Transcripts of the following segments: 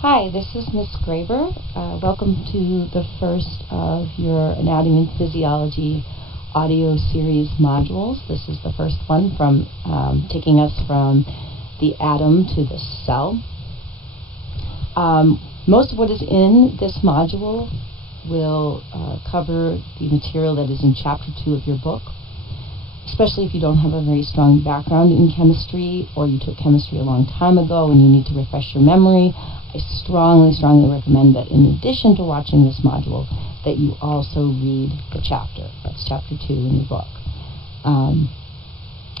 Hi, this is Miss Graber. Welcome to the first of your Anatomy and Physiology audio series modules. This is the first one from taking us from the atom to the cell. Most of what is in this module will cover the material that is in Chapter 2 of your book, especially if you don't have a very strong background in chemistry or you took chemistry a long time ago and you need to refresh your memory. I strongly recommend that in addition to watching this module that you also read the chapter. That's Chapter 2 in your book.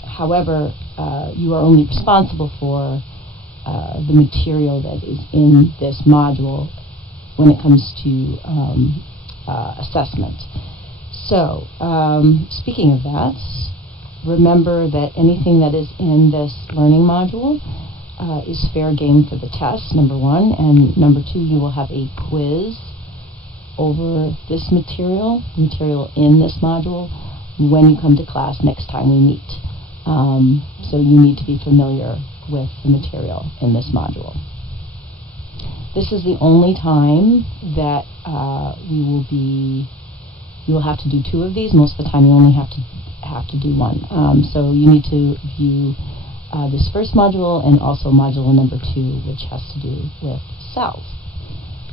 However, you are only responsible for the material that is in this module when it comes to assessment. So, speaking of that, remember that anything that is in this learning module is fair game for the test, number one, and number two, you will have a quiz over this material in this module when you come to class next time we meet. So you need to be familiar with the material in this module. This is the only time that you will have to do two of these. Most of the time you only have to do one. So you need to view this first module and also module number 2, which has to do with cells.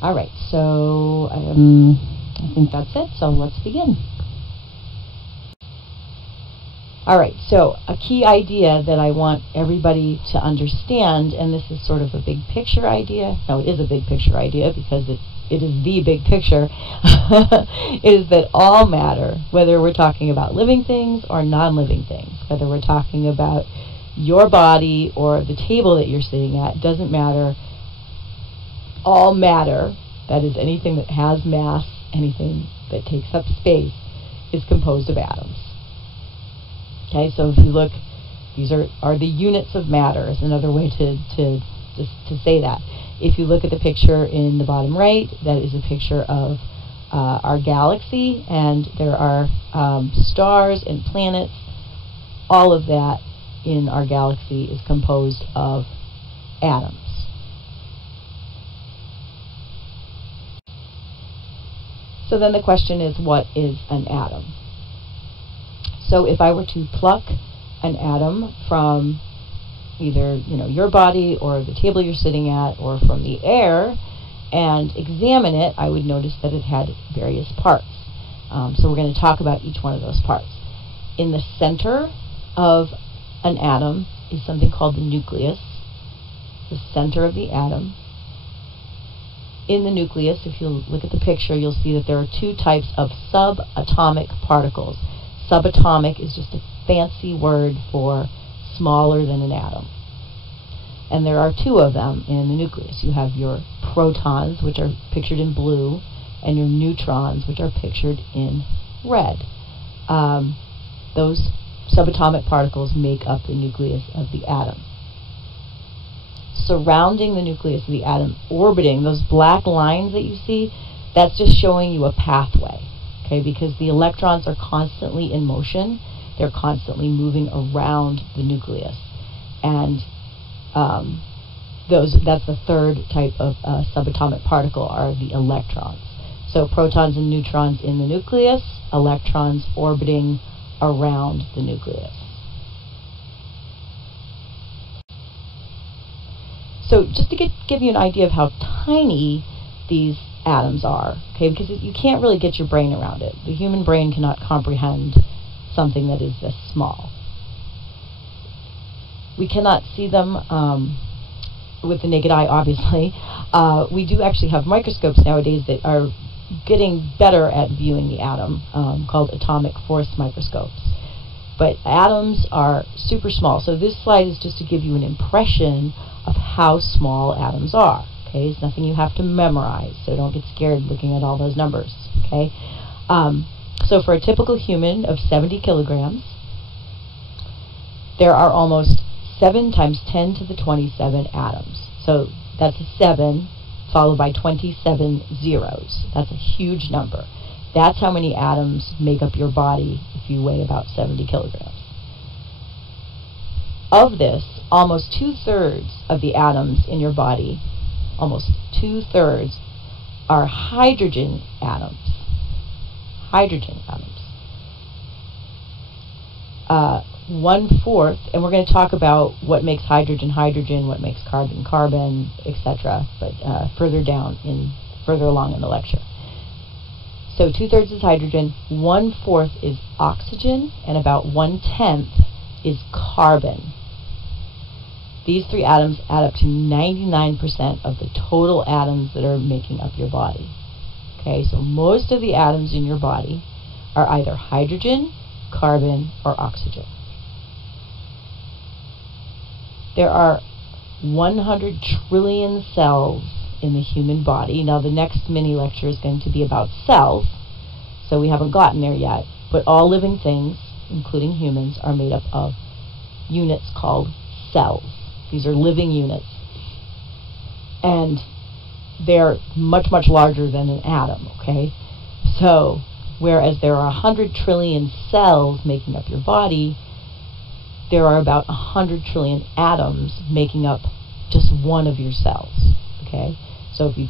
All right, so I think that's it, so let's begin. All right, so a key idea that I want everybody to understand, and this is sort of a big picture idea. No, it is a big picture idea because it is the big picture, is that all matter, whether we're talking about living things or non-living things, whether we're talking about your body or the table that you're sitting at, doesn't matter. All matter, that is anything that has mass, anything that takes up space, is composed of atoms. Okay, so if you look, these are the units of matter, is another way to say that. If you look at the picture in the bottom right, that is a picture of our galaxy, and there are stars and planets. All of that in our galaxy is composed of atoms. So then the question is, what is an atom? So if I were to pluck an atom from either your body or the table you're sitting at or from the air and examine it, I would notice that it had various parts. So we're going to talk about each one of those parts. In the center of an atom is something called the nucleus, the center of the atom. In the nucleus, if you look at the picture, you'll see that there are two types of subatomic particles. Subatomic is just a fancy word for smaller than an atom. And there are two of them in the nucleus. You have your protons, which are pictured in blue, and your neutrons, which are pictured in red. Those subatomic particles make up the nucleus of the atom. Surrounding the nucleus of the atom, orbiting, those black lines that you see, that's just showing you a pathway, okay? Because the electrons are constantly in motion. They're constantly moving around the nucleus. And that's the third type of subatomic particle, are the electrons. So protons and neutrons in the nucleus, electrons orbiting around the nucleus. So just to give you an idea of how tiny these atoms are, okay, because you can't really get your brain around it. The human brain cannot comprehend something that is this small. We cannot see them with the naked eye, obviously. We do actually have microscopes nowadays that are getting better at viewing the atom, called atomic force microscopes. But atoms are super small. So this slide is just to give you an impression of how small atoms are. Okay, it's nothing you have to memorize, so don't get scared looking at all those numbers. Okay, so for a typical human of 70 kilograms, there are almost 7 times 10 to the 27 atoms. So that's a 7 followed by 27 zeros. That's a huge number. That's how many atoms make up your body if you weigh about 70 kilograms. Of this, almost 2/3 of the atoms in your body almost 2/3, are hydrogen atoms. Hydrogen atoms. 1/4, and we're going to talk about what makes hydrogen hydrogen, what makes carbon carbon, etc., but further along in the lecture. So 2/3 is hydrogen, 1/4 is oxygen, and about 1/10 is carbon. These three atoms add up to 99% of the total atoms that are making up your body. Okay, so most of the atoms in your body are either hydrogen, carbon, or oxygen. There are 100 trillion cells in the human body. Now the next mini lecture is going to be about cells, so we haven't gotten there yet, but all living things, including humans, are made up of units called cells. These are living units, and they're much, much larger than an atom, okay? So, whereas there are 100 trillion cells making up your body, there are about 100 trillion atoms making up just one of your cells, okay? So if you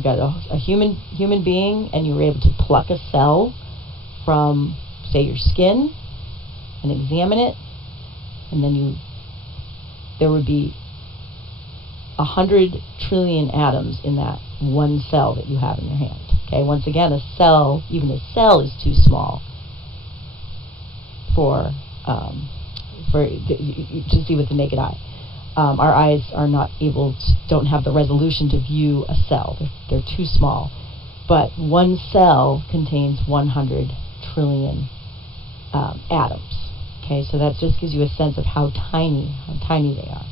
got a human being, and you were able to pluck a cell from, say, your skin and examine it, and then there would be 100 trillion atoms in that one cell that you have in your hand. Okay, once again, even a cell is too small to see with the naked eye. Our eyes don't have the resolution to view a cell. They're too small. But one cell contains 100 trillion atoms. Okay, so that just gives you a sense of how tiny they are.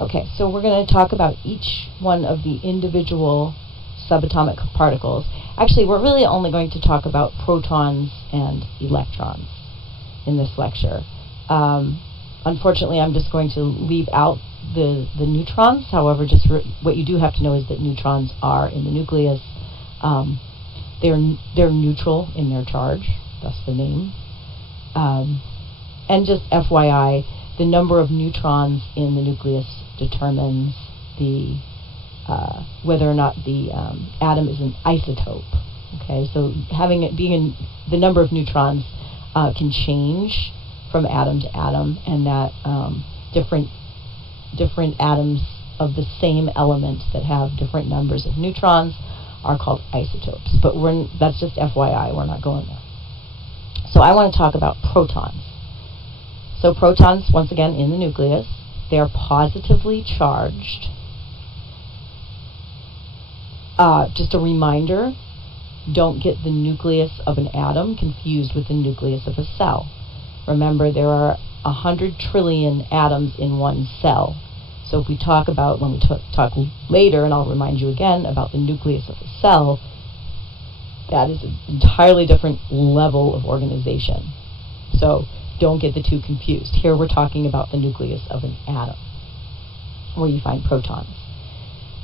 Okay, so we're going to talk about each one of the individual subatomic particles. Actually, we're really only going to talk about protons and electrons in this lecture. Unfortunately, I'm just going to leave out the neutrons. However, what you do have to know is that neutrons are in the nucleus. They're neutral in their charge, thus the name. And just FYI, the number of neutrons in the nucleus determines whether or not the atom is an isotope. Okay, so the number of neutrons can change from atom to atom, and that different atoms of the same element that have different numbers of neutrons are called isotopes. But that's just FYI, we're not going there. So I want to talk about protons. So protons, once again, in the nucleus, they are positively charged. Just a reminder, don't get the nucleus of an atom confused with the nucleus of a cell. Remember, there are 100 trillion atoms in one cell. So if we talk about, when we talk later, and I'll remind you again about the nucleus of a cell, that is an entirely different level of organization. So don't get the two confused. Here we're talking about the nucleus of an atom, where you find protons.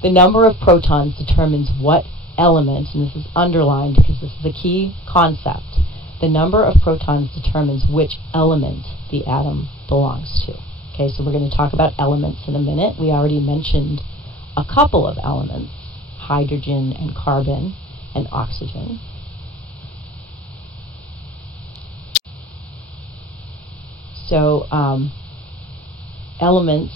The number of protons determines what element, and this is underlined because this is a key concept. The number of protons determines which element the atom belongs to. Okay, so we're going to talk about elements in a minute. We already mentioned a couple of elements, hydrogen and carbon and oxygen. So elements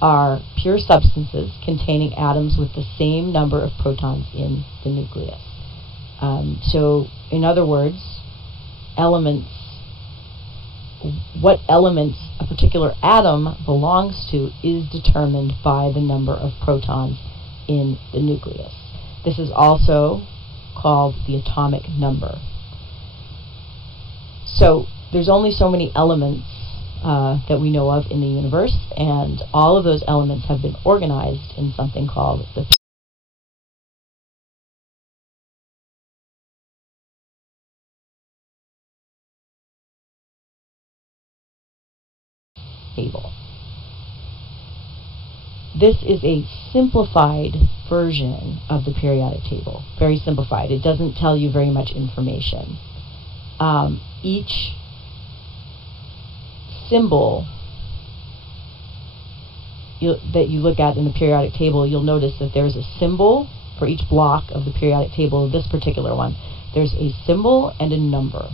are pure substances containing atoms with the same number of protons in the nucleus. So in other words, what elements a particular atom belongs to is determined by the number of protons in the nucleus. This is also called the atomic number. So there's only so many elements that we know of in the universe, and all of those elements have been organized in something called the table. This is a simplified version of the periodic table, very simplified. It doesn't tell you very much information. Each symbol that you look at in the periodic table, you'll notice that there's a symbol for each block of the periodic table. This particular one, there's a symbol and a number.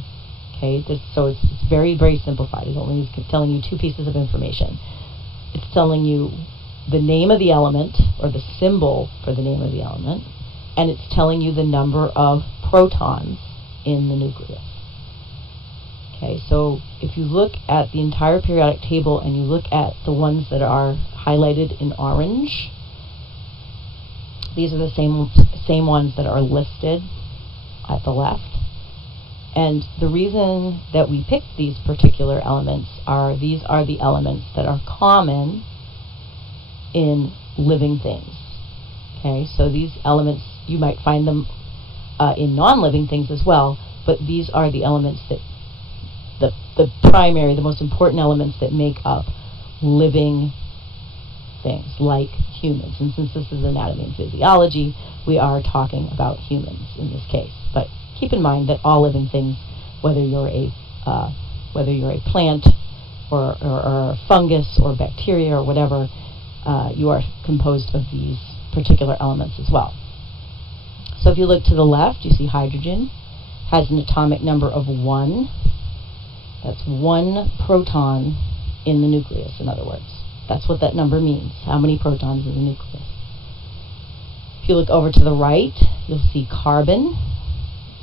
Okay, so it's very, very simplified. It only is telling you two pieces of information. It's telling you the name of the element, or the symbol for the name of the element, and it's telling you the number of protons in the nucleus. Okay, so if you look at the entire periodic table and you look at the ones that are highlighted in orange, these are the same ones that are listed at the left. And the reason that we picked these particular elements are these are the elements that are common in living things. Okay, so these elements, you might find them in non-living things as well, but these are the elements that the primary, the most important elements that make up living things like humans. And since this is anatomy and physiology, we are talking about humans in this case. But keep in mind that all living things, whether you're a plant or a fungus or bacteria or whatever, you are composed of these particular elements as well. So if you look to the left, you see hydrogen has an atomic number of 1. That's 1 proton in the nucleus, in other words. That's what that number means, how many protons in the nucleus. If you look over to the right, you'll see carbon,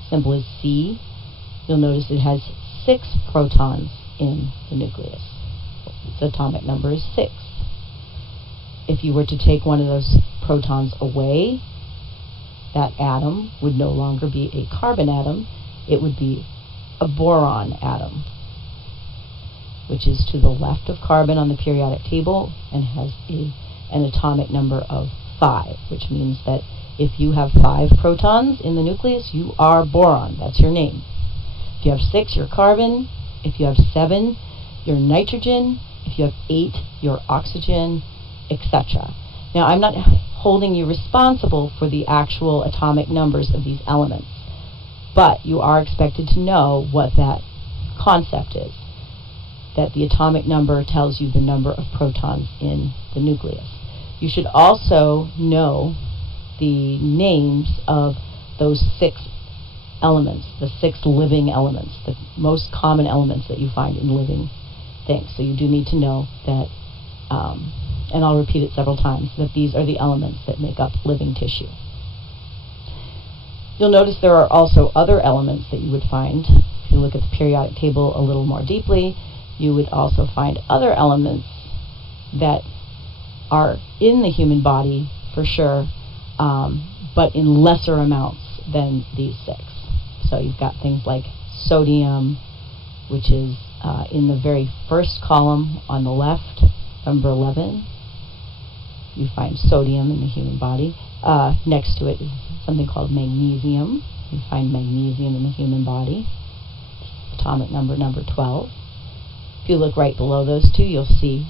symbol is C. You'll notice it has 6 protons in the nucleus. Its atomic number is 6. If you were to take one of those protons away, that atom would no longer be a carbon atom, it would be a boron atom, which is to the left of carbon on the periodic table and has an atomic number of 5, which means that if you have 5 protons in the nucleus, you are boron. That's your name. If you have 6, you're carbon. If you have 7, you're nitrogen. If you have 8, you're oxygen, etc. Now, I'm not holding you responsible for the actual atomic numbers of these elements, but you are expected to know what that concept is, that the atomic number tells you the number of protons in the nucleus. You should also know the names of those 6 elements, the 6 living elements, the most common elements that you find in living things. So you do need to know that, and I'll repeat it several times, that these are the elements that make up living tissue. You'll notice there are also other elements that you would find. If you look at the periodic table a little more deeply, you would also find other elements that are in the human body for sure, but in lesser amounts than these 6. So you've got things like sodium, which is in the very first column on the left, number 11. You find sodium in the human body. Next to it is something called magnesium. You find magnesium in the human body. Atomic number 12. If you look right below those two, you'll see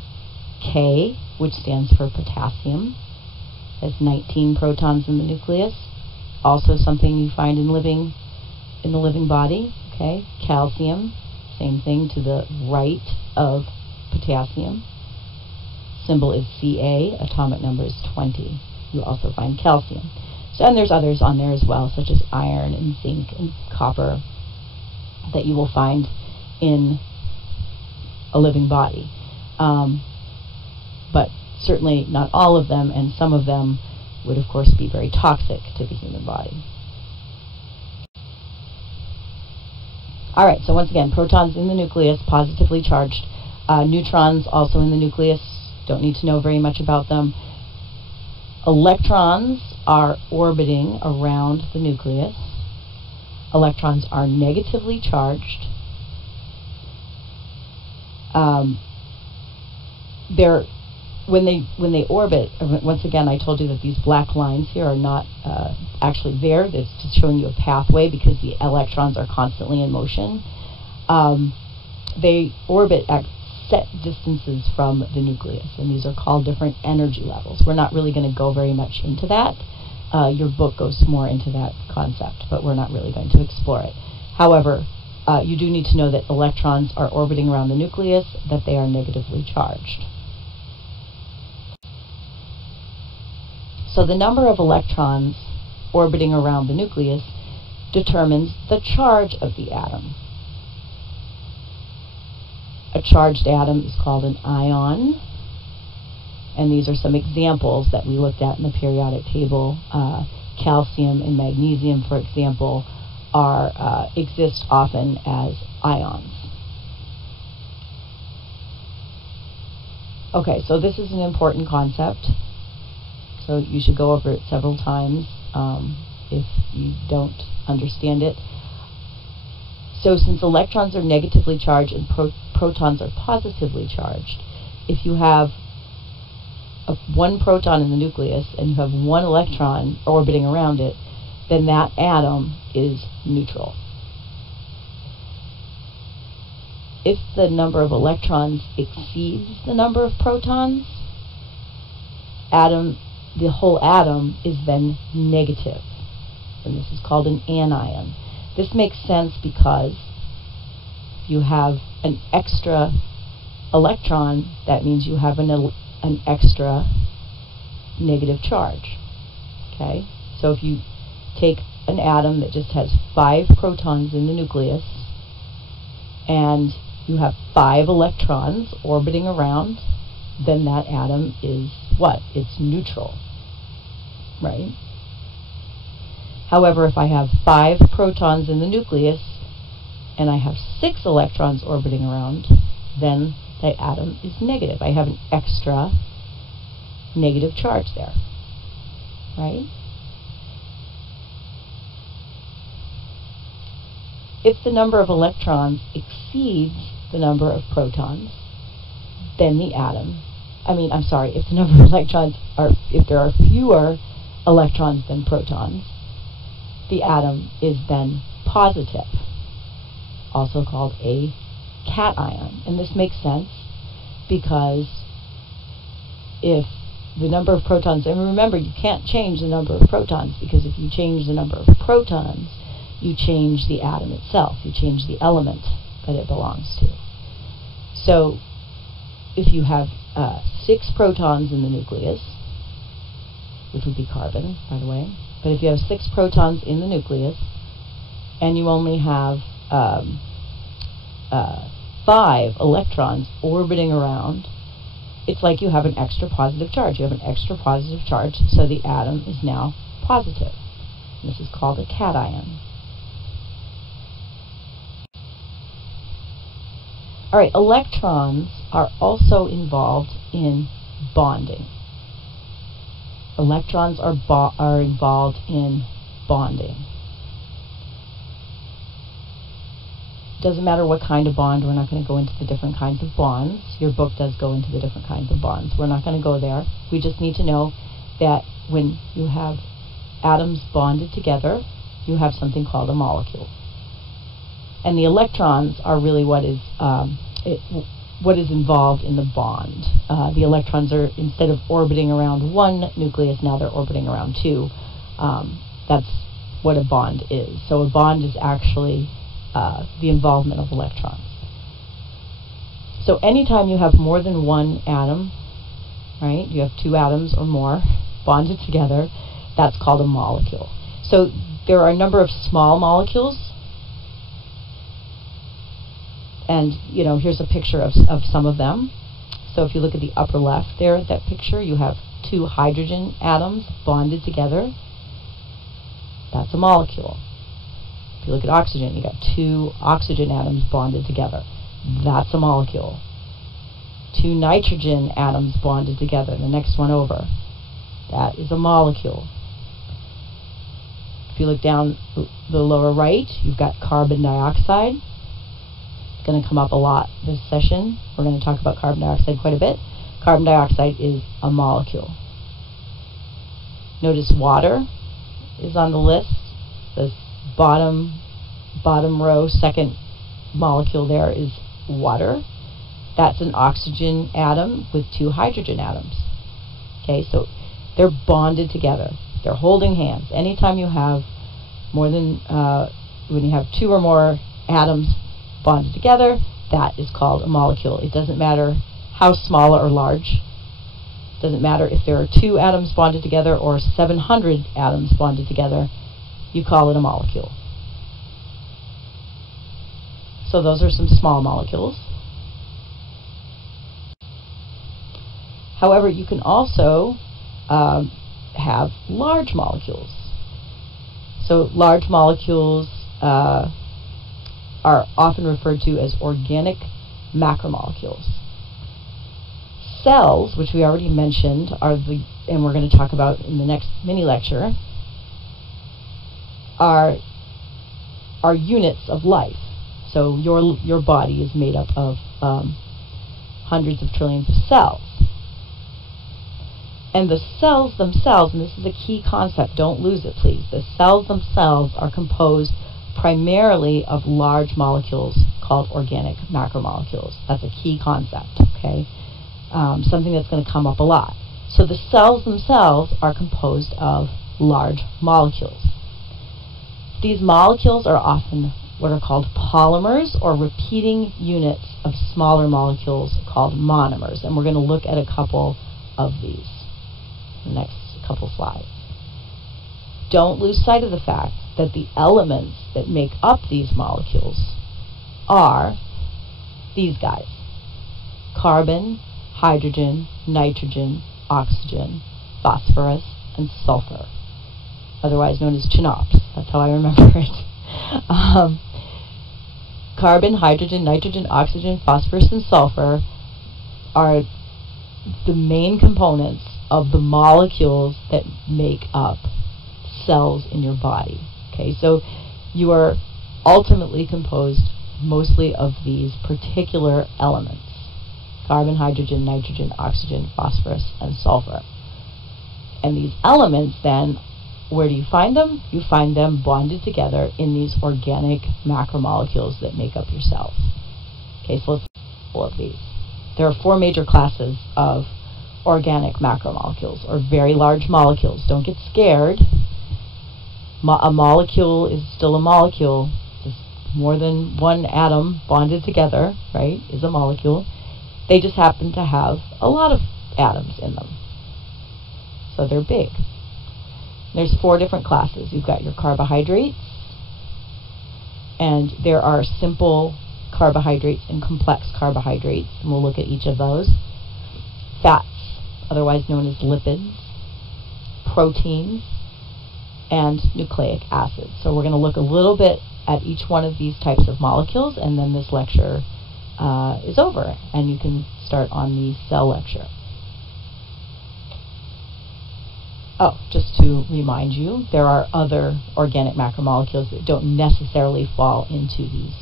K, which stands for potassium. It has 19 protons in the nucleus. Also something you find in the living body. Okay, calcium, same thing to the right of potassium. Symbol is Ca. Atomic number is 20. You also find calcium. So, and there's others on there as well, such as iron and zinc and copper, that you will find in a living body. But certainly not all of them, and some of them would of course be very toxic to the human body. Alright, so once again, protons in the nucleus, positively charged. Neutrons also in the nucleus, don't need to know very much about them. Electrons are orbiting around the nucleus. Electrons are negatively charged. When they orbit, once again, I told you that these black lines here are not actually there. It's just showing you a pathway because the electrons are constantly in motion. They orbit at set distances from the nucleus, and these are called different energy levels. We're not really going to go very much into that. Your book goes more into that concept, but we're not really going to explore it. However, you do need to know that electrons are orbiting around the nucleus, that they are negatively charged. So the number of electrons orbiting around the nucleus determines the charge of the atom. A charged atom is called an ion, and these are some examples that we looked at in the periodic table. Calcium and magnesium, for example, exist often as ions. Okay, so this is an important concept, so you should go over it several times if you don't understand it. So since electrons are negatively charged and protons are positively charged, if you have one proton in the nucleus and you have one electron orbiting around it, then that atom is neutral. If the number of electrons exceeds the number of protons, the whole atom is then negative, and this is called an anion. This makes sense because if you have an extra electron, that means you have an extra negative charge. Okay? So if you take an atom that just has 5 protons in the nucleus and you have 5 electrons orbiting around, then that atom is what? It's neutral, right? However, if I have 5 protons in the nucleus and I have 6 electrons orbiting around, then the atom is negative. I have an extra negative charge there, right? If the number of electrons exceeds the number of protons, then the atom, if the number of electrons if there are fewer electrons than protons, the atom is then positive, also called a cation. And this makes sense because if the number of protons, and remember, you can't change the number of protons, because if you change the number of protons, you change the atom itself, you change the element that it belongs to. So if you have 6 protons in the nucleus, which would be carbon, by the way, but if you have 6 protons in the nucleus and you only have 5 electrons orbiting around, it's like you have an extra positive charge. You have an extra positive charge, so the atom is now positive. This is called a cation. All right, electrons are also involved in bonding. Electrons are involved in bonding. Doesn't matter what kind of bond. We're not going to go into the different kinds of bonds. Your book does go into the different kinds of bonds. We're not going to go there. We just need to know that when you have atoms bonded together, you have something called a molecule. And the electrons are really what is involved in the bond. The electrons are, instead of orbiting around one nucleus, now they're orbiting around 2. That's what a bond is. So a bond is actually the involvement of electrons. So anytime you have more than one atom, right, you have 2 atoms or more bonded together, that's called a molecule. So there are a number of small molecules, and here's a picture of some of them. So if you look at the upper left there, that picture, you have 2 hydrogen atoms bonded together. That's a molecule. If you look at oxygen, you got 2 oxygen atoms bonded together. That's a molecule. 2 nitrogen atoms bonded together, the next one over. That is a molecule. If you look down the lower right, you've got carbon dioxide. It's going to come up a lot this session. We're going to talk about carbon dioxide quite a bit. Carbon dioxide is a molecule. Notice water is on the list. The bottom row, second molecule there is water. That's an oxygen atom with 2 hydrogen atoms. Okay, so they're bonded together. They're holding hands. Anytime you have more than, when you have 2 or more atoms bonded together, that is called a molecule. It doesn't matter how small or large Doesn't matter if there are 2 atoms bonded together or 700 atoms bonded together, you call it a molecule. So those are some small molecules. However, you can also have large molecules. So large molecules are often referred to as organic macromolecules. Cells, which we already mentioned, and we're going to talk about in the next mini lecture, are units of life. So your body is made up of hundreds of trillions of cells. And the cells themselves, and this is a key concept, don't lose it please, the cells themselves are composed primarily of large molecules called organic macromolecules. That's a key concept, okay? Something that's going to come up a lot. So the cells themselves are composed of large molecules. These molecules are often what are called polymers, or repeating units of smaller molecules called monomers. And we're going to look at a couple of these in the next couple slides. Don't lose sight of the fact that the elements that make up these molecules are these guys: carbon, hydrogen, nitrogen, oxygen, phosphorus, and sulfur, otherwise known as CHNOPS. That's how I remember it. Carbon, hydrogen, nitrogen, oxygen, phosphorus, and sulfur are the main components of the molecules that make up cells in your body. Okay, so you are ultimately composed mostly of these particular elements: carbon, hydrogen, nitrogen, oxygen, phosphorus, and sulfur. And these elements then, where do you find them? You find them bonded together in these organic macromolecules that make up your cells. Okay, so let's look at all of these. There are 4 major classes of organic macromolecules, or very large molecules. Don't get scared. A molecule is still a molecule. Just more than one atom bonded together, right, is a molecule. They just happen to have a lot of atoms in them. So they're big. There's 4 different classes. You've got your carbohydrates, and there are simple carbohydrates and complex carbohydrates, and we'll look at each of those. Fats, otherwise known as lipids, proteins, and nucleic acids. So we're going to look a little bit at each one of these types of molecules, and then this lecture is over, and you can start on the cell lecture. Oh, just to remind you, there are other organic macromolecules that don't necessarily fall into these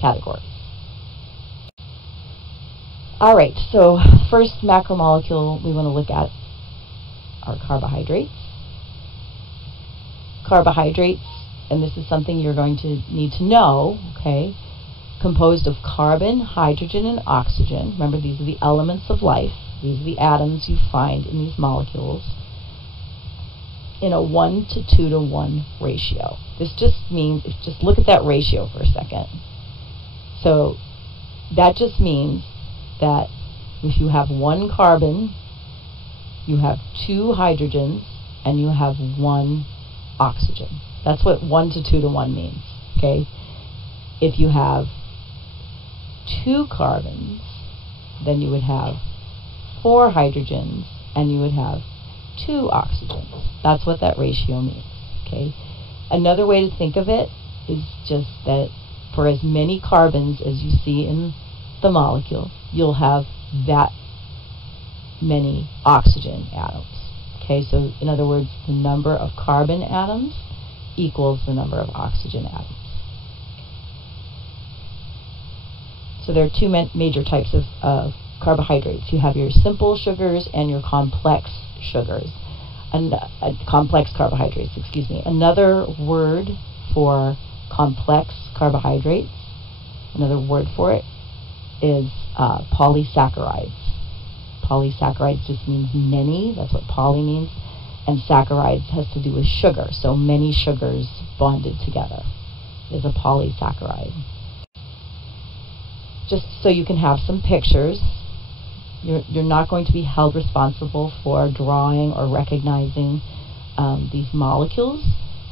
categories. All right, so first macromolecule we want to look at are carbohydrates. Carbohydrates, and this is something you're going to need to know, okay, composed of carbon, hydrogen, and oxygen. Remember, these are the elements of life. These are the atoms you find in these molecules, in a 1 to 2 to 1 ratio. This just means, just look at that ratio for a second. So that just means that if you have 1 carbon, you have 2 hydrogens, and you have 1 oxygen. That's what 1 to 2 to 1 means, okay? If you have 2 carbons, then you would have 4 hydrogens, and you would have 2 oxygens. That's what that ratio means, okay? Another way to think of it is just that for as many carbons as you see in the molecule, you'll have that many oxygen atoms. Okay, so in other words, the number of carbon atoms equals the number of oxygen atoms. So there are 2 major types of carbohydrates. You have your simple sugars and your complex sugars. Complex carbohydrates, excuse me. Another word for complex carbohydrates, another word for it is polysaccharides. Polysaccharides just means many. That's what poly means. And saccharides has to do with sugar. So many sugars bonded together is a polysaccharide. Just so you can have some pictures, You're not going to be held responsible for drawing or recognizing these molecules.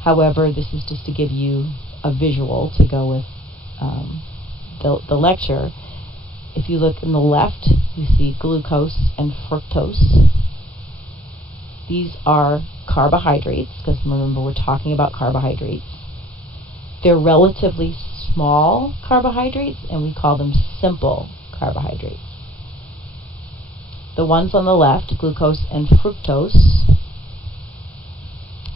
However, this is just to give you a visual to go with the lecture. If you look in the left, you see glucose and fructose. These are carbohydrates, because remember we're talking about carbohydrates. They're relatively small carbohydrates, and we call them simple carbohydrates. The ones on the left, glucose and fructose,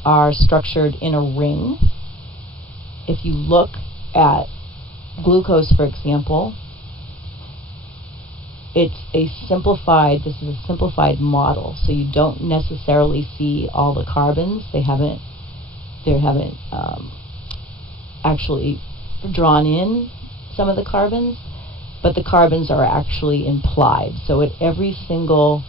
are structured in a ring. If you look at glucose, for example, this is a simplified model, so you don't necessarily see all the carbons. They haven't actually drawn in some of the carbons, but the carbons are actually implied. So at every single,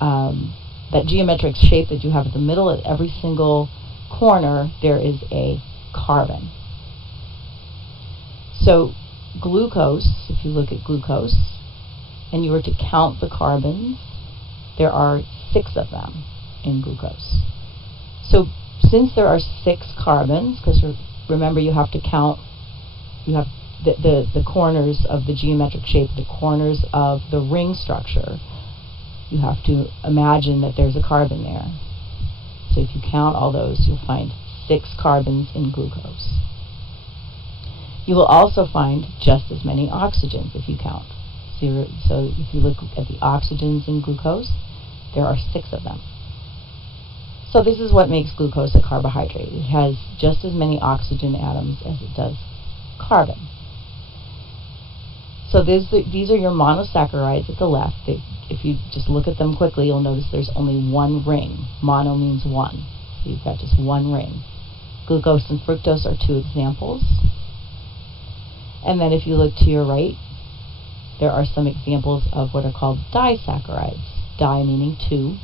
that geometric shape that you have at the middle, at every single corner, there is a carbon. So glucose, if you look at glucose, and you were to count the carbons, there are 6 of them in glucose. So since there are 6 carbons, because remember you have to count, you have the corners of the geometric shape, the corners of the ring structure, you have to imagine that there's a carbon there. So if you count all those, you'll find 6 carbons in glucose. You will also find just as many oxygens if you count. So if you look at the oxygens in glucose, there are 6 of them. So this is what makes glucose a carbohydrate. It has just as many oxygen atoms as it does carbon. So these are your monosaccharides at the left. If you just look at them quickly, you'll notice there's only one ring. Mono means one. So you've got just one ring. Glucose and fructose are 2 examples. And then if you look to your right, there are some examples of what are called disaccharides. Di meaning 2.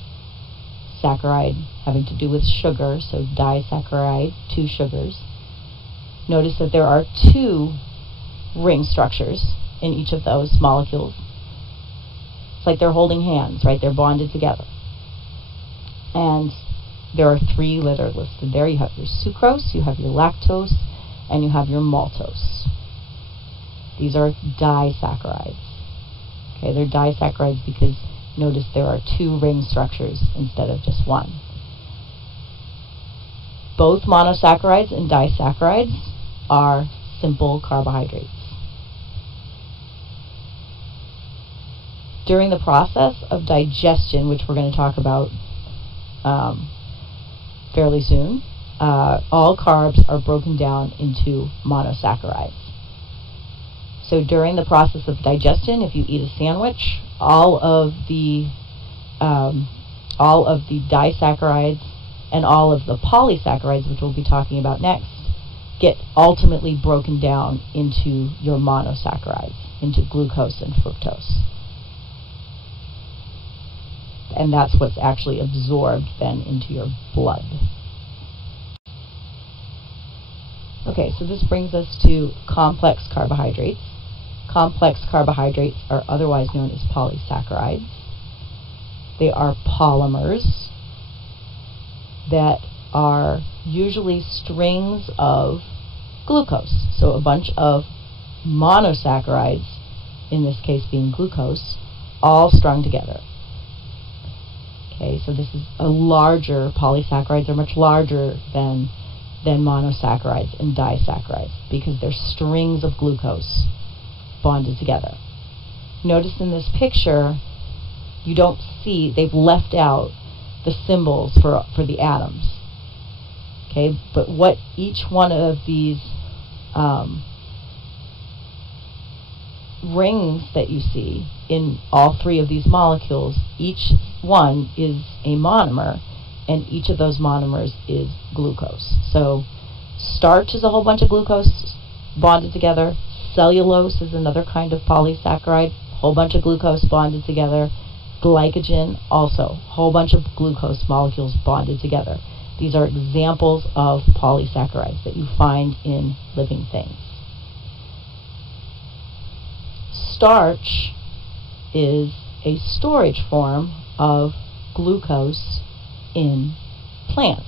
Saccharide having to do with sugar, so disaccharide, 2 sugars. Notice that there are 2 ring structures in each of those molecules. It's like they're holding hands, right? They're bonded together. And there are 3 that are listed there. You have your sucrose, you have your lactose, and you have your maltose. These are disaccharides. Okay, they're disaccharides because notice there are 2 ring structures instead of just 1. Both monosaccharides and disaccharides are simple carbohydrates. During the process of digestion, which we're going to talk about fairly soon, all carbs are broken down into monosaccharides. So during the process of digestion, if you eat a sandwich, all of the disaccharides and all of the polysaccharides, which we'll be talking about next, get ultimately broken down into your monosaccharides, into glucose and fructose. And that's what's actually absorbed then into your blood. Okay, so this brings us to complex carbohydrates. Complex carbohydrates are otherwise known as polysaccharides. They are polymers that are usually strings of glucose. So a bunch of monosaccharides, in this case being glucose, all strung together. Okay, so this is a larger, polysaccharides are much larger than monosaccharides and disaccharides because they're strings of glucose bonded together. Notice in this picture, you don't see, they've left out the symbols for the atoms. Okay, but what each one of these rings that you see in all 3 of these molecules, each one is a monomer, and each of those monomers is glucose. So starch is a whole bunch of glucose bonded together. Cellulose is another kind of polysaccharide, whole bunch of glucose bonded together. Glycogen, also, whole bunch of glucose molecules bonded together. These are examples of polysaccharides that you find in living things. Starch is a storage form of glucose in plants.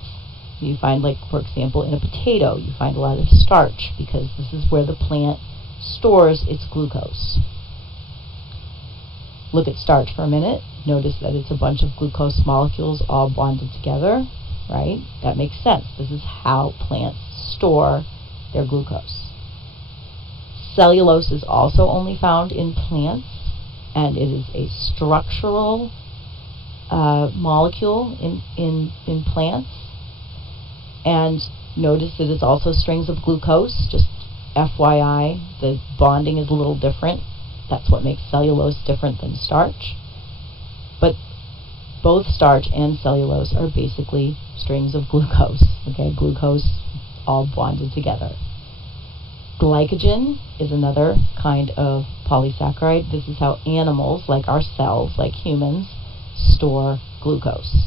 You find, like, for example, in a potato, you find a lot of starch because this is where the plant stores its glucose. Look at starch for a minute. Notice that it's a bunch of glucose molecules all bonded together, right? That makes sense. This is how plants store their glucose. Cellulose is also only found in plants, and it is a structural molecule in plants. And notice that it's also strings of glucose. Just FYI, the bonding is a little different. That's what makes cellulose different than starch. But both starch and cellulose are basically strings of glucose. Okay, glucose all bonded together. Glycogen is another kind of polysaccharide. This is how animals, like our cells, like humans, store glucose.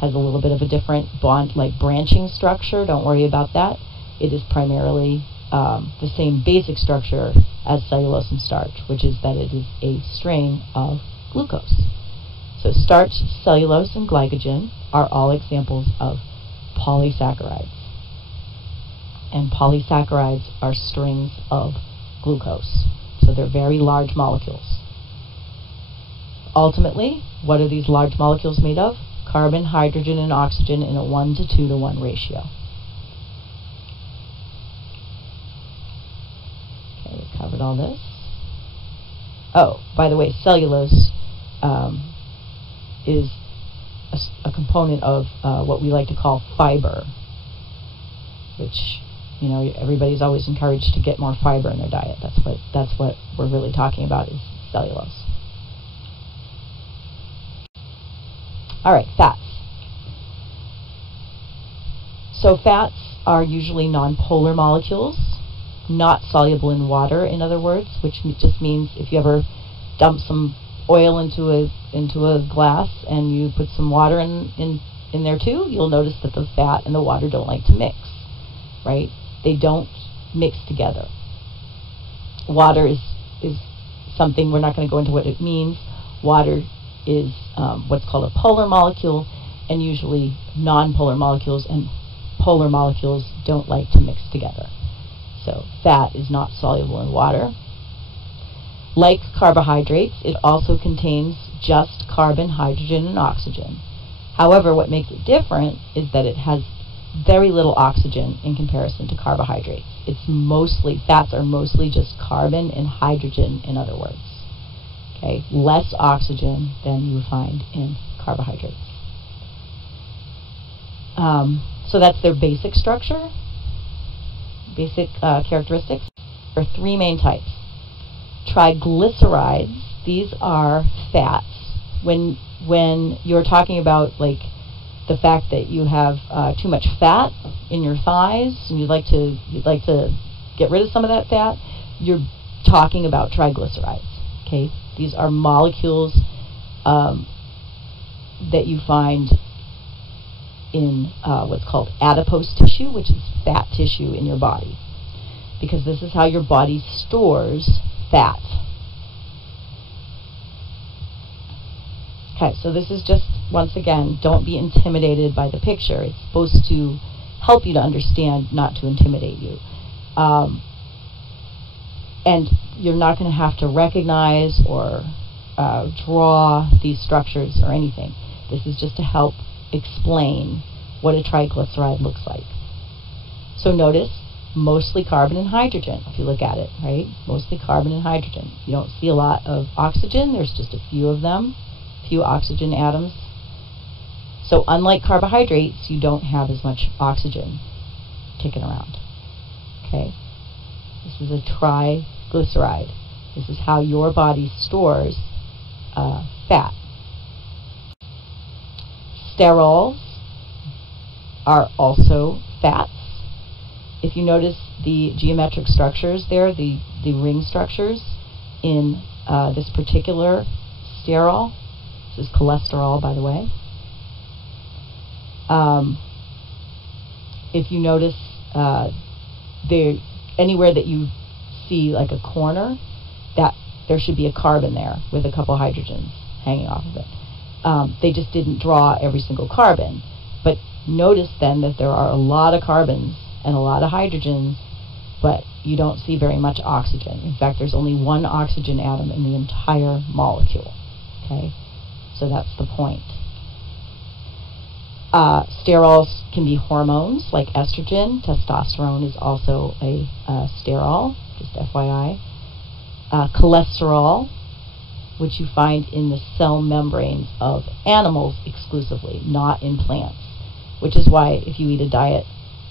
Has a little bit of a different bond, like branching structure. Don't worry about that. It is primarily the same basic structure as cellulose and starch, which is that it is a string of glucose. So starch, cellulose, and glycogen are all examples of polysaccharides. And polysaccharides are strings of glucose. So they're very large molecules. Ultimately, what are these large molecules made of? Carbon, hydrogen, and oxygen in a 1 to 2 to 1 ratio. Okay, we covered all this. Oh, by the way, cellulose is a component of what we like to call fiber, which, you know, everybody's always encouraged to get more fiber in their diet. That's what we're really talking about, is cellulose. All right, fats. So fats are usually nonpolar molecules, not soluble in water, in other words, which just means if you ever dump some oil into a glass and you put some water in there too, you'll notice that the fat and the water don't like to mix, right? They don't mix together. Water is something, we're not going to go into what it means. Water is what's called a polar molecule, and usually nonpolar molecules and polar molecules don't like to mix together. So fat is not soluble in water. Like carbohydrates, it also contains just carbon, hydrogen, and oxygen. However, what makes it different is that it has very little oxygen in comparison to carbohydrates. Fats are mostly just carbon and hydrogen, in other words. Okay, less oxygen than you find in carbohydrates. So that's their basic structure, basic characteristics. There are 3 main types. Triglycerides, these are fats. When you're talking about, like, the fact that you have too much fat in your thighs and you'd like to get rid of some of that fat, you're talking about triglycerides. Okay, these are molecules that you find in what's called adipose tissue, which is fat tissue in your body, because this is how your body stores fat. Okay, so this is just, once again, don't be intimidated by the picture. It's supposed to help you to understand, not to intimidate you. And you're not going to have to recognize or draw these structures or anything. This is just to help explain what a triglyceride looks like. So notice, mostly carbon and hydrogen, if you look at it, right? Mostly carbon and hydrogen. You don't see a lot of oxygen. There's just a few of them, few oxygen atoms. So unlike carbohydrates, you don't have as much oxygen kicking around. Okay? This is a triglyceride. This is how your body stores fat. Sterols are also fats. If you notice the geometric structures there, the ring structures in this particular sterol, this is cholesterol, by the way. If you notice anywhere that you see like a corner, that there should be a carbon there with a couple hydrogens. hanging off of it. They just didn't draw every single carbon. But notice then that there are a lot of carbons and a lot of hydrogens, but you don't see very much oxygen. In fact, there's only one oxygen atom in the entire molecule. Okay, so that's the point. Sterols can be hormones like estrogen. Testosterone is also a sterol, just FYI. Cholesterol, which you find in the cell membranes of animals exclusively, not in plants, which is why if you eat a diet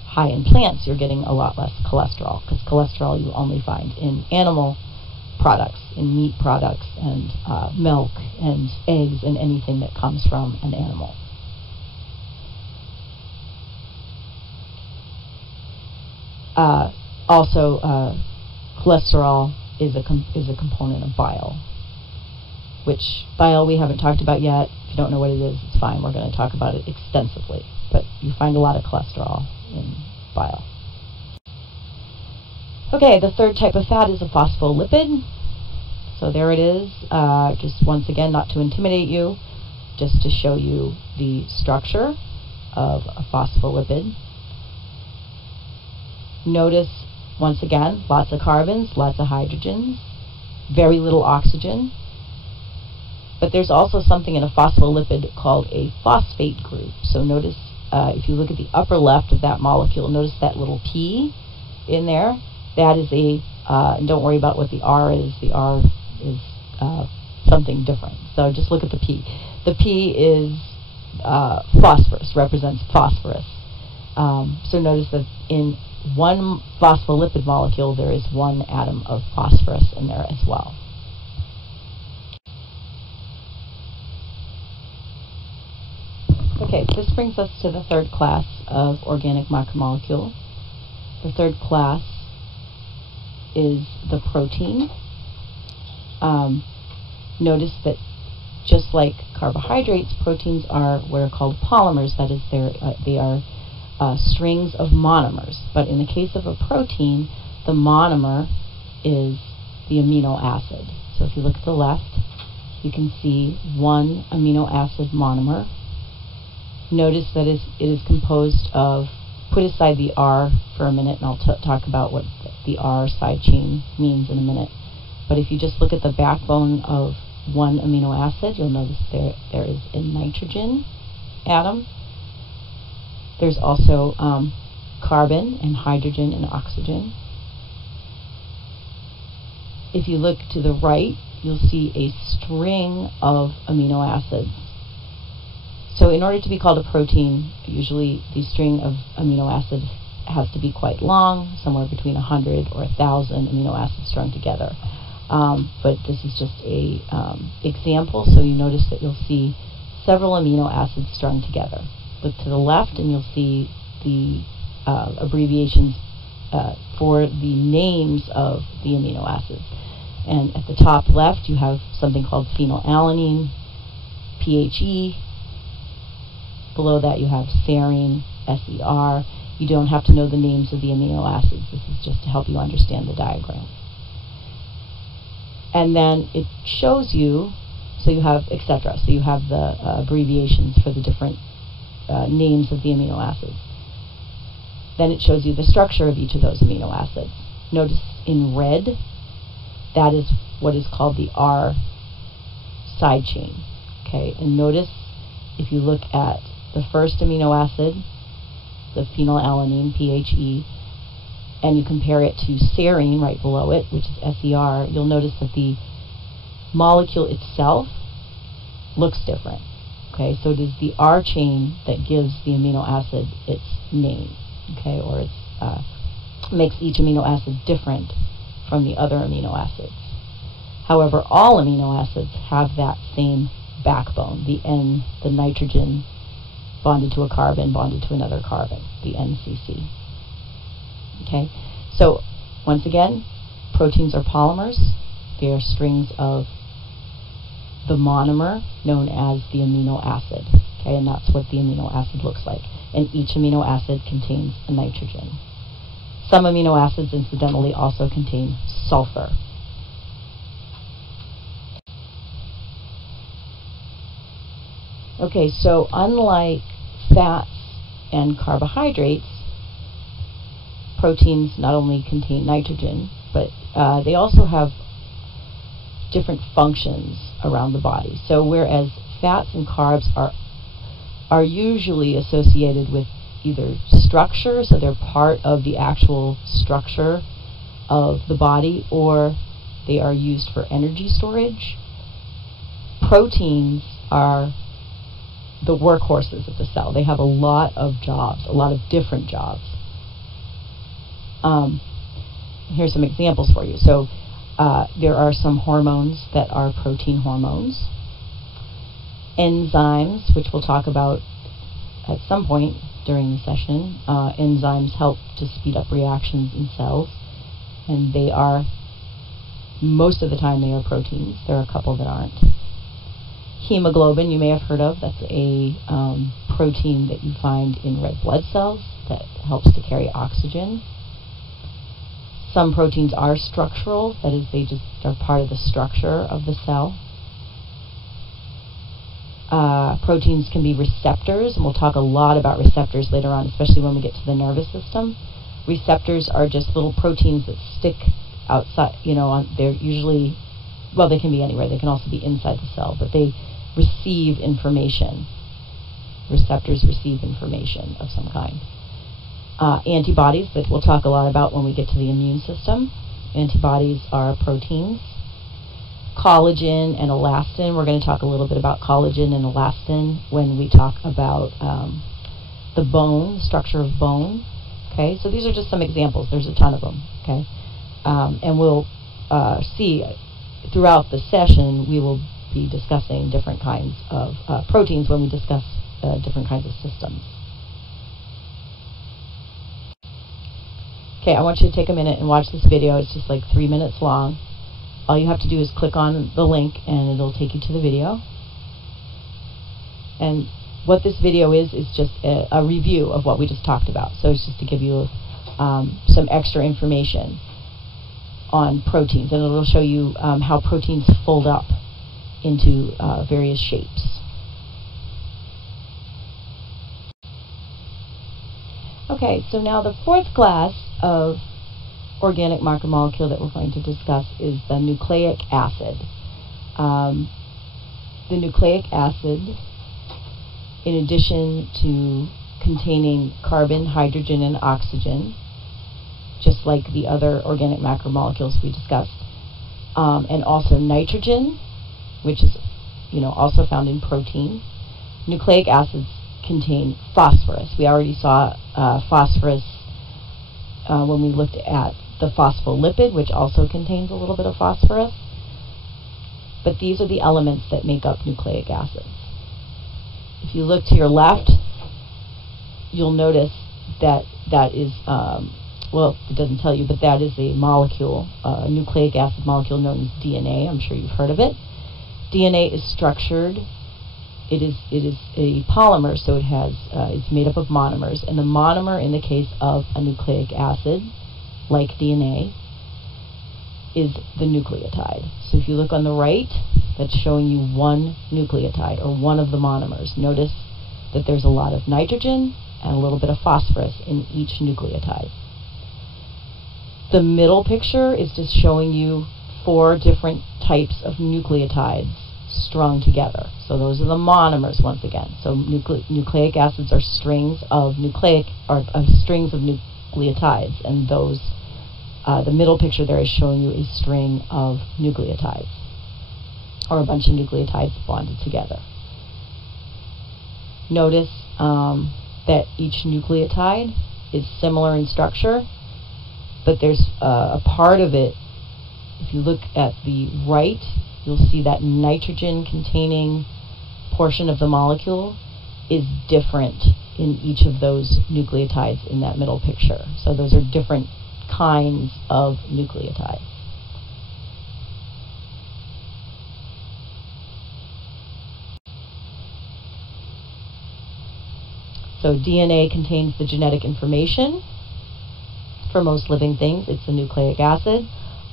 high in plants, you're getting a lot less cholesterol, because cholesterol you only find in animal products, in meat products, and milk, and eggs, and anything that comes from an animal. Also, cholesterol is a component of bile, which bile we haven't talked about yet. If you don't know what it is, it's fine. We're going to talk about it extensively. But you find a lot of cholesterol in bile. Okay, the third type of fat is a phospholipid. So there it is. Just once again, not to intimidate you, just to show you the structure of a phospholipid. Notice, once again, lots of carbons, lots of hydrogens, very little oxygen. But there's also something in a phospholipid called a phosphate group. So notice, if you look at the upper left of that molecule, notice that little P in there. That is a, and don't worry about what the R is. The R is something different. So just look at the P. The P is phosphorus, represents phosphorus. So notice that in one phospholipid molecule, there is one atom of phosphorus in there as well. Okay, this brings us to the third class of organic macromolecule. The third class is the protein. Notice that just like carbohydrates, proteins are what are called polymers. That is, they are strings of monomers. But in the case of a protein, the monomer is the amino acid. So if you look at the left, you can see one amino acid monomer. Notice that it is composed of, put aside the R for a minute, and I'll talk about what the R side chain means in a minute. But if you just look at the backbone of one amino acid, you'll notice there is a nitrogen atom. There's also carbon and hydrogen and oxygen. If you look to the right, you'll see a string of amino acids. So in order to be called a protein, usually the string of amino acids has to be quite long, somewhere between 100 or 1,000 amino acids strung together. But this is just a example, so you notice that you'll see several amino acids strung together. Look to the left and you'll see the abbreviations for the names of the amino acids. And at the top left you have something called phenylalanine, PHE. Below that you have serine, SER. You don't have to know the names of the amino acids. This is just to help you understand the diagram. And then it shows you, so you have etc. So you have the abbreviations for the different names of the amino acids. Then it shows you the structure of each of those amino acids. Notice in red, that is what is called the R side chain. Okay, and notice if you look at the first amino acid, the phenylalanine, PHE, and you compare it to serine right below it, which is SER, you'll notice that the molecule itself looks different. Okay, so it is the R chain that gives the amino acid its name, okay, or it makes each amino acid different from the other amino acids. However, all amino acids have that same backbone, the N, the nitrogen bonded to a carbon, bonded to another carbon, the NCC. Okay, so once again, proteins are polymers. They are strings of the monomer known as the amino acid. Okay, and that's what the amino acid looks like. And each amino acid contains a nitrogen. Some amino acids, incidentally, also contain sulfur. Okay, so unlike fats and carbohydrates, proteins not only contain nitrogen, but they also have different functions around the body. So whereas fats and carbs are usually associated with either structure, so they're part of the actual structure of the body, or they are used for energy storage, proteins are the workhorses of the cell. They have a lot of jobs, a lot of different jobs. Here's some examples for you. So there are some hormones that are protein hormones. Enzymes, which we'll talk about at some point during the session. Enzymes help to speed up reactions in cells, and they are, most of the time they are proteins. There are a couple that aren't. Hemoglobin, you may have heard of. That's a protein that you find in red blood cells that helps to carry oxygen. Some proteins are structural, that is, they just are part of the structure of the cell. Proteins can be receptors, and we'll talk a lot about receptors later on, especially when we get to the nervous system. Receptors are just little proteins that stick outside, they're usually, well, they can be anywhere. They can also be inside the cell, but they receive information. Receptors receive information of some kind. Antibodies, that we'll talk a lot about when we get to the immune system. Antibodies are proteins. Collagen and elastin, we're going to talk a little bit about collagen and elastin when we talk about the bone, the structure of bone. Okay, so these are just some examples. There's a ton of them. Okay, and we'll see throughout the session we will be discussing different kinds of proteins when we discuss different kinds of systems. Okay, I want you to take a minute and watch this video. It's just like 3 minutes long. All you have to do is click on the link and it'll take you to the video. And what this video is just a review of what we just talked about. So it's just to give you some extra information on proteins, and it'll show you how proteins fold up into various shapes. Okay, so now the fourth class of organic macromolecule that we're going to discuss is the nucleic acid. The nucleic acid, in addition to containing carbon, hydrogen, and oxygen, just like the other organic macromolecules we discussed, and also nitrogen, which is also found in protein. Nucleic acids contain phosphorus. We already saw phosphorus when we looked at the phospholipid, which also contains a little bit of phosphorus. But these are the elements that make up nucleic acids. If you look to your left, you'll notice that that is, well, it doesn't tell you, but that is a molecule, a nucleic acid molecule known as DNA. I'm sure you've heard of it. DNA is structured. It is a polymer, so it's made up of monomers. And the monomer, in the case of a nucleic acid, like DNA, is the nucleotide. So if you look on the right, that's showing you one nucleotide, or one of the monomers. Notice that there's a lot of nitrogen and a little bit of phosphorus in each nucleotide. The middle picture is just showing you 4 different types of nucleotides strung together. So those are the monomers once again. So nucleic acids are strings of strings of nucleotides, and those the middle picture there is showing you a string of nucleotides, or a bunch of nucleotides bonded together. Notice that each nucleotide is similar in structure, but there's a part of it, if you look at the right, you'll see that nitrogen-containing portion of the molecule is different in each of those nucleotides in that middle picture. So those are different kinds of nucleotides. So DNA contains the genetic information for most living things. It's the nucleic acid.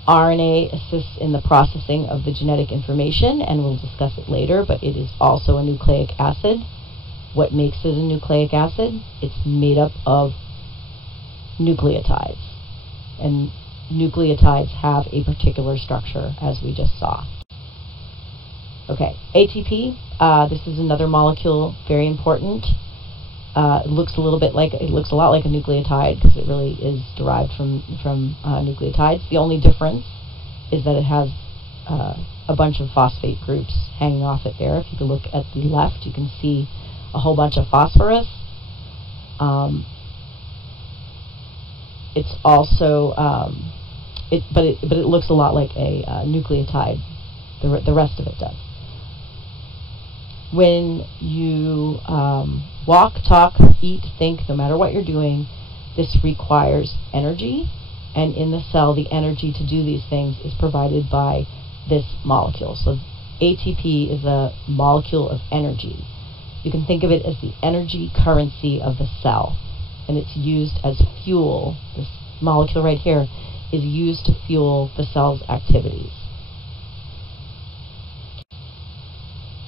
RNA assists in the processing of the genetic information, and we'll discuss it later, but it is also a nucleic acid. What makes it a nucleic acid? It's made up of nucleotides, and nucleotides have a particular structure, as we just saw. Okay, ATP, this is another molecule, very important. It looks a lot like a nucleotide because it really is derived from nucleotides. The only difference is that it has a bunch of phosphate groups hanging off it there. If you can look at the left, you can see a whole bunch of phosphorus. It's also, but it looks a lot like a nucleotide. The rest of it does. When you walk, talk, eat, think, no matter what you're doing, this requires energy, and in the cell, the energy to do these things is provided by this molecule. So ATP is a molecule of energy. You can think of it as the energy currency of the cell, and it's used as fuel. This molecule right here is used to fuel the cell's activities.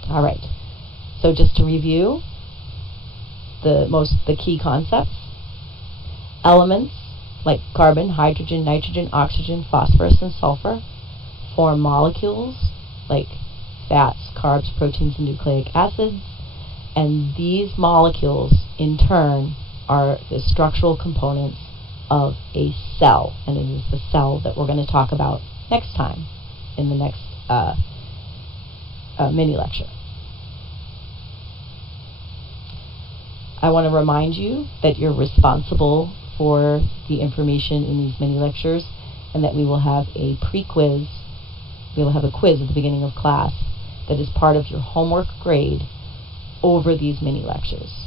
All right. So just to review the key concepts, elements like carbon, hydrogen, nitrogen, oxygen, phosphorus, and sulfur form molecules like fats, carbs, proteins, and nucleic acids, and these molecules in turn are the structural components of a cell, and it is the cell that we're going to talk about next time in the next mini lecture. I want to remind you that you're responsible for the information in these mini lectures, and that we will have a pre-quiz. We will have a quiz at the beginning of class that is part of your homework grade over these mini lectures.